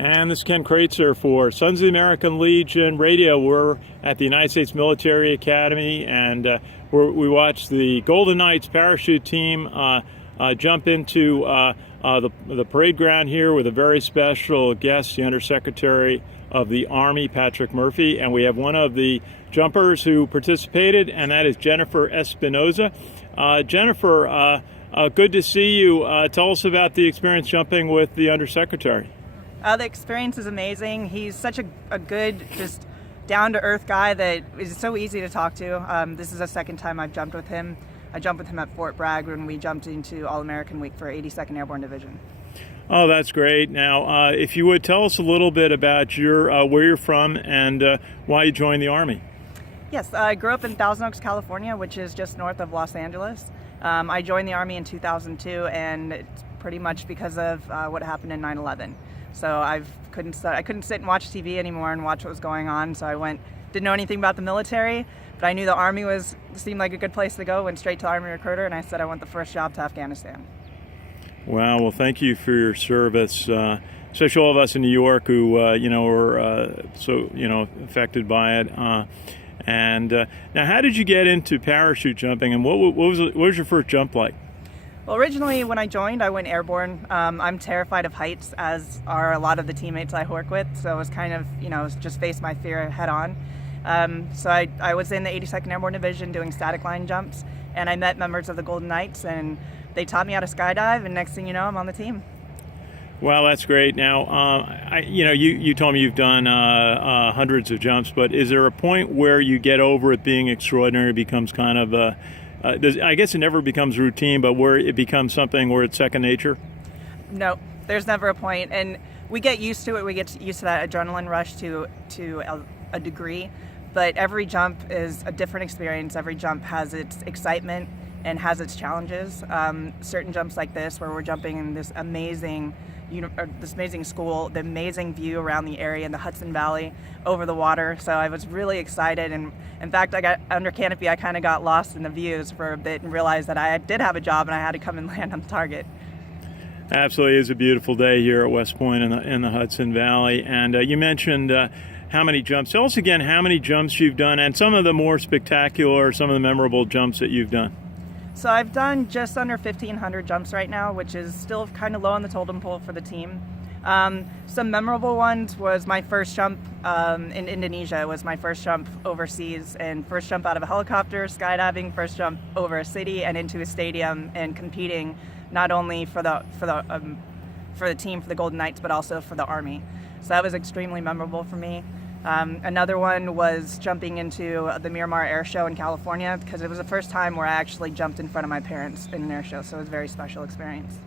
And this is Ken Kraetzer for Sons of the American Legion Radio. We're at the United States Military Academy, and we watched the Golden Knights parachute team jump into the parade ground here with a very special guest, the Undersecretary of the Army, Patrick Murphy. And we have one of the jumpers who participated, and that is Jennifer Espinosa. Jennifer, good to see you. Tell us about the experience jumping with the Undersecretary. The experience is amazing. He's such a good, just down-to-earth guy that is so easy to talk to. This is the second time I've jumped with him. I jumped with him at Fort Bragg when we jumped into All-American Week for 82nd Airborne Division. Oh, that's great. Now, if you would tell us a little bit about where you're from and why you joined the Army. Yes, I grew up in Thousand Oaks, California, which is just north of Los Angeles. I joined the Army in 2002, and it's pretty much because of what happened in 9/11. So I couldn't sit and watch TV anymore and watch what was going on. So I didn't know anything about the military, but I knew the Army seemed like a good place to go. Went straight to Army recruiter, and I said I want the first job to Afghanistan. Wow. Well, thank you for your service, especially all of us in New York who were so affected by it. Now, how did you get into parachute jumping, and what was your first jump like? Well, originally when I joined, I went airborne. I'm terrified of heights, as are a lot of the teammates I work with. So it was kind of, just face my fear head on. So I was in the 82nd Airborne Division doing static line jumps, and I met members of the Golden Knights, and they taught me how to skydive, and next thing you know, I'm on the team. Well, that's great. Now, you told me you've done hundreds of jumps, but is there a point where you get over it being extraordinary, it becomes kind of I guess it never becomes routine, but where it becomes something where it's second nature? No, there's never a point, and we get used to it. We get used to that adrenaline rush to a degree, but every jump is a different experience. Every jump has its excitement and has its challenges. Certain jumps like this, where we're jumping in this amazing school, the amazing view around the area in the Hudson Valley over the water. So I was really excited, and in fact, I got under Canopy. I kind of got lost in the views for a bit and realized that I did have a job and I had to come and land on the target. Absolutely, it's a beautiful day here at West Point in the Hudson Valley. And you mentioned how many jumps. Tell us again how many jumps you've done, and some of the more spectacular, some of the memorable jumps that you've done. So I've done just under 1,500 jumps right now, which is still kind of low on the totem pole for the team. Some memorable ones was my first jump in Indonesia. It was my first jump overseas, and first jump out of a helicopter, skydiving, first jump over a city and into a stadium, and competing not only for the team, for the Golden Knights, but also for the Army. So that was extremely memorable for me. Another one was jumping into the Miramar Air Show in California, because it was the first time where I actually jumped in front of my parents in an air show, so it was a very special experience.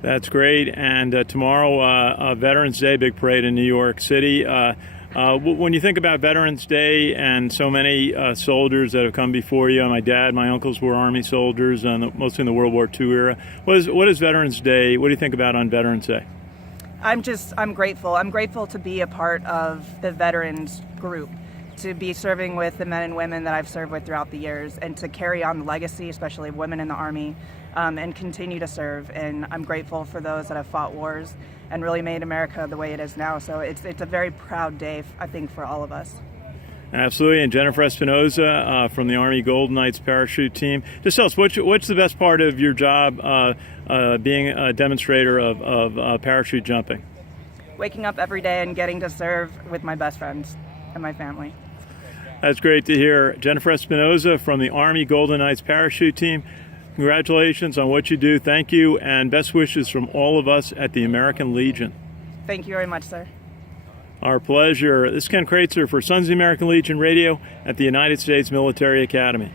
That's great. And tomorrow, Veterans Day, big parade in New York City. When you think about Veterans Day and so many soldiers that have come before you, my dad, my uncles were Army soldiers, mostly in the World War II era. What is Veterans Day? What do you think about on Veterans Day? I'm grateful. I'm grateful to be a part of the veterans group, to be serving with the men and women that I've served with throughout the years, and to carry on the legacy, especially of women in the Army, and continue to serve. And I'm grateful for those that have fought wars and really made America the way it is now. So it's a very proud day, I think, for all of us. Absolutely. And Jennifer Espinosa from the Army Golden Knights parachute team. Just tell us, what's the best part of your job being a demonstrator of parachute jumping? Waking up every day and getting to serve with my best friends and my family. That's great to hear. Jennifer Espinosa from the Army Golden Knights parachute team. Congratulations on what you do. Thank you, and best wishes from all of us at the American Legion. Thank you very much, sir. Our pleasure. This is Ken Kraetzer for Sons of the American Legion Radio at the United States Military Academy.